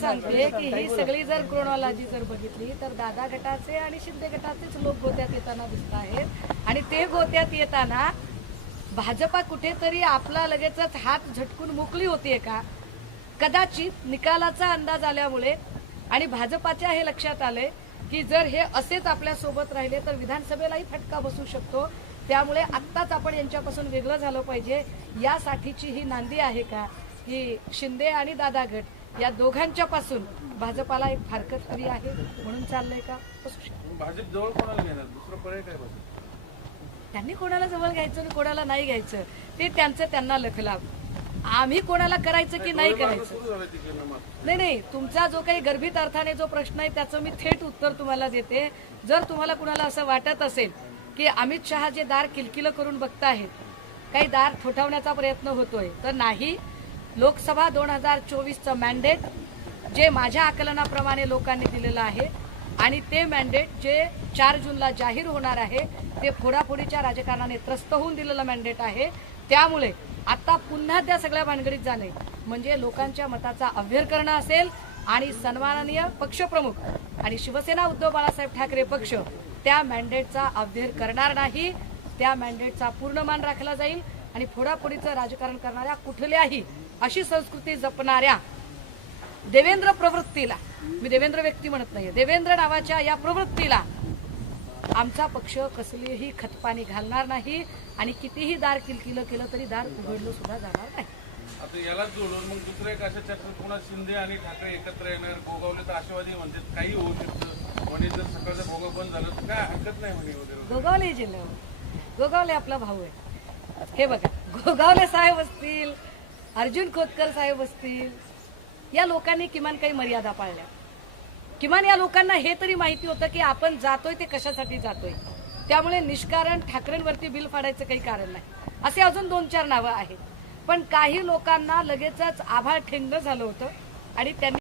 सांगते की ही सगळी जर क्रोनॉलॉजी जर बघितली तर दादा गटाचे आणि शिंदे गटाचेच लोक गोत्यात येताना दिसत आहेत आणि ते गोत्यात येताना भाजपा कुठेतरी आपला लगेचच हात झटकून मोकळी होतीये का? कदाचित निकालाचा अंदाज आल्यामुळे आणि भाजपाच्या हे लक्षात आले की जर हे असेच आपल्या सोबत राहिले तर विधानसभेलाही फटका बसू शकतो, त्यामुळे आत्ताच आपण यांच्यापासून वेगळं झालं पाहिजे यासाठीची ही नांदी आहे का की शिंदे आणि दादा गट या दोघांच्या पासून भाजपाला एक फारकत हवी आहे म्हणून चाललंय का? असू शकतो. भाजप जवळ कोणाला घेणार? दुसरं पर्याय काय? त्यांनी कोणाला जवळ घ्यायचं आणि कोणाला नाही घ्यायचं ते त्यांचं त्यांना लखलाभ. आम्ही कोणाला करायचं की नाही करायचं नाही, तुमचा जो काही गर्भित अर्थाने जो प्रश्न आहे त्याचं मी थेट उत्तर तुम्हाला देते. जर तुम्हाला कुणाला असं वाटत असेल की अमित शहा जे दार किलकिलं करून बघताहेत, काही दार ठोठावण्याचा प्रयत्न होतोय, तर नाही. लोकसभा 2024चं मॅन्डेट जे माझ्या आकलनाप्रमाणे लोकांनी दिलेलं आहे आणि ते मॅन्डेट जे 4 जूनला जाहीर होणार आहे ते फोडाफोडीच्या राजकारणाने त्रस्त होऊन दिलेलं मॅन्डेट आहे. त्यामुळे आता पुन्हा त्या सगळ्या भानगडीत जाणे म्हणजे लोकांच्या मताचा अव्हेर करणं असेल आणि सन्माननीय पक्षप्रमुख आणि शिवसेना उद्धव बाळासाहेब ठाकरे पक्ष त्या मॅन्डेटचा अव्हेर करणार नाही. त्या मॅन्डेटचा पूर्ण मान राखला जाईल आणि फोडाफोडीचं राजकारण करणाऱ्या कुठल्याही अशी संस्कृती जपणाऱ्या देवेंद्र प्रवृत्तीला, मी देवेंद्र व्यक्ती म्हणत नाहीये, देवेंद्र नावाच्या या प्रवृत्तीला आमचा पक्ष कसलीही खतपाणी घालणार नाही आणि कितीही दार किलकिलं केलं तरी दार उघडलं सुद्धा जाणार नाही. आता यालाच जोडून मग दुसऱ्या एक अशा चर्चेत पुन्हा शिंदे आणि ठाकरे एकत्र येणार, गोगावले तर आशावादी म्हणतात काही होऊ शकतं, म्हणे जर सकाळचं भोगा बंद झालं तर काय हरकत नाही म्हणे वगैरे. गोगावले जिल्ह्यावर गोगावले आपला भाऊ आहे. हे बघा, गोगावले साहेब असतील, अर्जुन खोतकर साहेब असतील, या लोकांनी किमान काही मर्यादा पाळल्या. किमान या लोकांना हे तरी माहिती होतं की आपण जातोय ते कशासाठी जातोय. त्यामुळे निष्कारण ठाकरेंवरती बिल फाडायचं काही कारण नाही. असे अजून 2-4 नावं आहेत, पण काही लोकांना लगेचच आभाळ ठेंगणं झालं होतं आणि त्यांनी